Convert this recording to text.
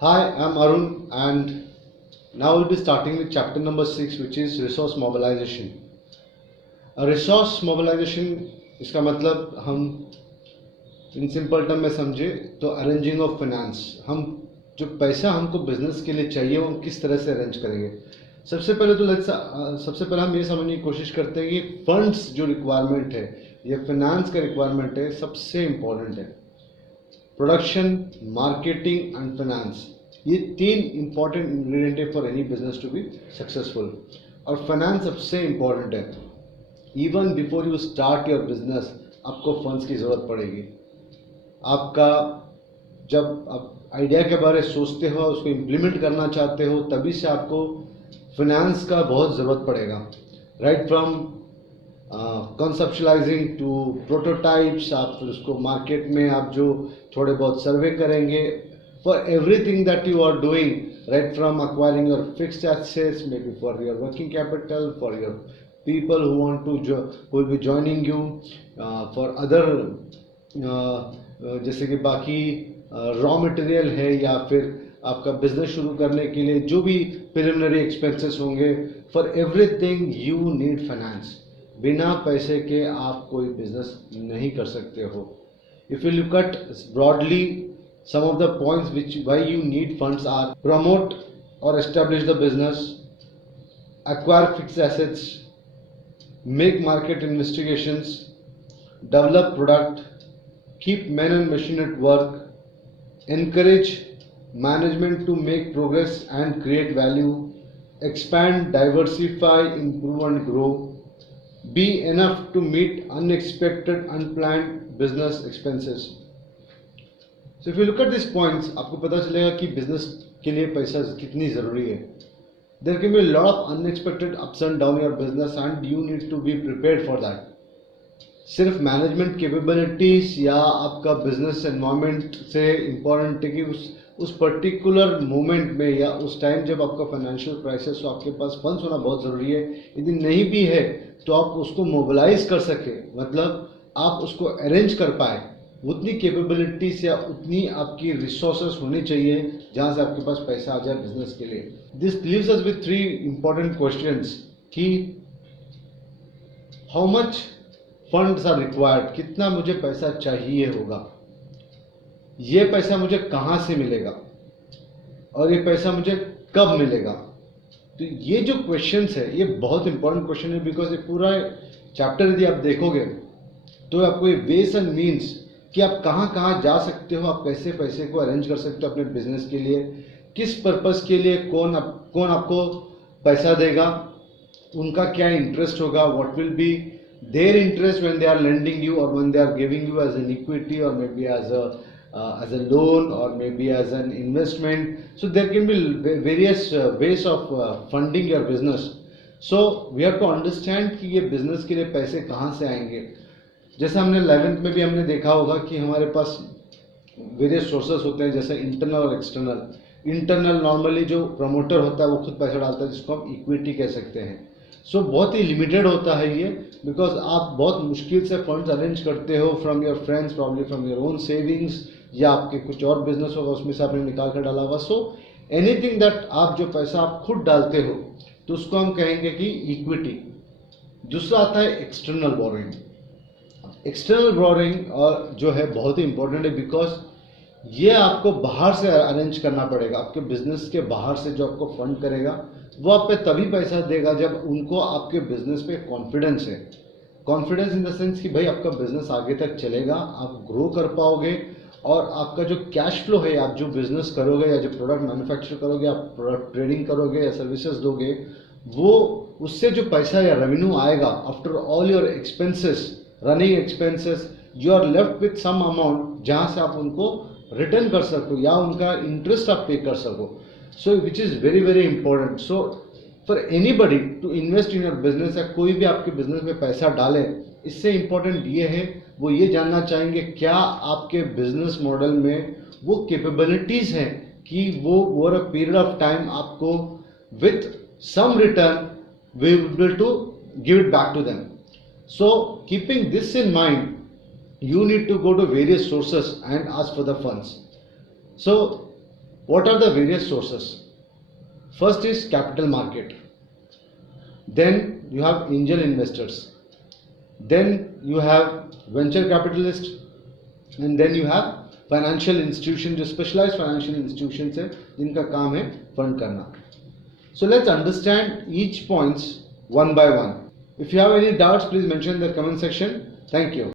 Hi, I'm Arun, and now we'll be starting with chapter number 6, which is resource mobilization. Resource mobilization इसका मतलब हम in simple term में समझे तो arranging of finance. हम जो पैसा हमको बिजनेस के लिए चाहिए वो हम किस तरह से अरेंज करेंगे। सबसे पहले हम ये समझने की कोशिश करते हैं कि फंड्स जो रिक्वायरमेंट है, ये फाइनेंस का रिक्वायरमेंट है, सबसे इम्पोर्टेंट है। प्रोडक्शन, मार्केटिंग एंड फाइनेंस, ये तीन इंपॉर्टेंट इंग्रेडिएंट है for any business to be successful. और फाइनेंस सबसे इम्पोर्टेंट है। Even before you start your business आपको फंड्स की ज़रूरत पड़ेगी। आपका जब आप आइडिया के बारे में सोचते हो, उसको इम्प्लीमेंट करना चाहते हो, तभी से आपको फाइनेंस का बहुत ज़रूरत पड़ेगा। Right from conceptualizing to prototypes, आप फिर उसको मार्केट में आप जो थोड़े बहुत सर्वे करेंगे for everything that you are doing, right from acquiring your fixed assets, maybe for your working capital, for your people who want to who will be joining you, for other जैसे कि बाकी raw material है, या फिर आपका business शुरू करने के लिए जो भी प्रिलिमिनरी एक्सपेंसेस होंगे, for everything you need finance. बिना पैसे के आप कोई बिजनेस नहीं कर सकते हो। If you look at broadly, some of the points which why you need funds are: promote or establish the business, acquire fixed assets, make market investigations, develop product, keep men and machine at work, encourage management to make progress and create value, expand, diversify, improve and grow, be enough to meet unexpected unplanned business expenses. So if you look at these points, आपको पता चलेगा कि business के लिए पैसा कितनी ज़रूरी है। There can be a lot of unexpected ups and downs in your business and you need to be prepared for that. सिर्फ मैनेजमेंट कैपेबिलिटीज या आपका बिजनेस एनवायरनमेंट से इम्पोर्टेंट है कि उस पर्टिकुलर मोमेंट में या उस टाइम जब आपका फाइनेंशियल क्राइसिस हो, आपके पास फंड्स होना बहुत ज़रूरी है। यदि नहीं भी है तो आप उसको मोबिलाइज कर सके, मतलब आप उसको अरेंज कर पाए, उतनी कैपेबिलिटीज या उतनी आपकी रिसोर्सेस होनी चाहिए जहाँ से आपके पास पैसा आ जाए बिजनेस के लिए। This leaves us with 3 important questions कि how much funds are required, कितना मुझे पैसा चाहिए होगा, ये पैसा मुझे कहाँ से मिलेगा, और ये पैसा मुझे कब मिलेगा। तो ये जो क्वेश्चंस है ये बहुत इंपॉर्टेंट क्वेश्चन है, बिकॉज ये पूरा चैप्टर यदि आप देखोगे तो आपको ये वेस एंड मीन्स कि आप कहाँ कहाँ जा सकते हो, आप कैसे पैसे को अरेंज कर सकते हो अपने बिजनेस के लिए, किस पर्पस के लिए, कौन आपको पैसा देगा, उनका क्या इंटरेस्ट होगा, what will be their interest when they are lending you or when they are giving you as an equity or maybe as a loan or maybe as an investment. So there can be various ways of funding your business. So we have to understand कि ये business के लिए पैसे कहाँ से आएंगे। जैसे हमने 11th में भी हमने देखा होगा कि हमारे पास वेरियस सोर्सेस होते हैं, जैसे इंटरनल और एक्सटर्नल। इंटरनल नॉर्मली जो प्रमोटर होता है वो खुद पैसा डालता है, जिसको हम इक्विटी कह सकते हैं। सो बहुत ही लिमिटेड होता है ये, बिकॉज आप बहुत मुश्किल से फंड्स अरेंज करते हो from your friends, probably from your own savings, या आपके कुछ और बिजनेस होगा उसमें से आपने निकाल कर डाला हुआ। सो एनीथिंग दैट आप जो पैसा आप खुद डालते हो तो उसको हम कहेंगे कि इक्विटी। दूसरा आता है एक्सटर्नल बोरोइंग। एक्सटर्नल बोरोइंग और जो है बहुत ही इंपॉर्टेंट है, बिकॉज ये आपको बाहर से अरेंज करना पड़ेगा। आपके बिजनेस के बाहर से जो आपको फंड करेगा वो आप पे तभी पैसा देगा जब उनको आपके बिजनेस पे कॉन्फिडेंस है। कॉन्फिडेंस इन द सेंस कि भाई आपका बिजनेस आगे तक चलेगा, आप ग्रो कर पाओगे, और आपका जो कैश फ्लो है, आप जो बिजनेस करोगे या जो प्रोडक्ट मैन्युफैक्चर करोगे, आप प्रोडक्ट ट्रेडिंग करोगे या सर्विसेज दोगे, वो उससे जो पैसा या रेवेन्यू आएगा after all your expenses, running expenses, you are left with some amount जहाँ से आप उनको रिटर्न कर सको या उनका इंटरेस्ट आप पे कर सको। So which is very very important. So for anybody to invest in your business, या कोई भी आपके बिजनेस में पैसा डाले, इससे इंपॉर्टेंट ये है, वो ये जानना चाहेंगे क्या आपके बिजनेस मॉडल में वो कैपेबिलिटीज़ हैं कि वो over a period of time आपको with some return we will to give it back to them. So keeping this in mind, you need to go to various sources and ask for the funds. So What are the various sources? First is capital market. Then you have angel investors. Then you have venture capitalists. And then you have financial institution, जो specialised financial institutions है जिनका काम है fund करना. So let's understand each points one by one. If you have any doubts, please mention in the comment section. Thank you.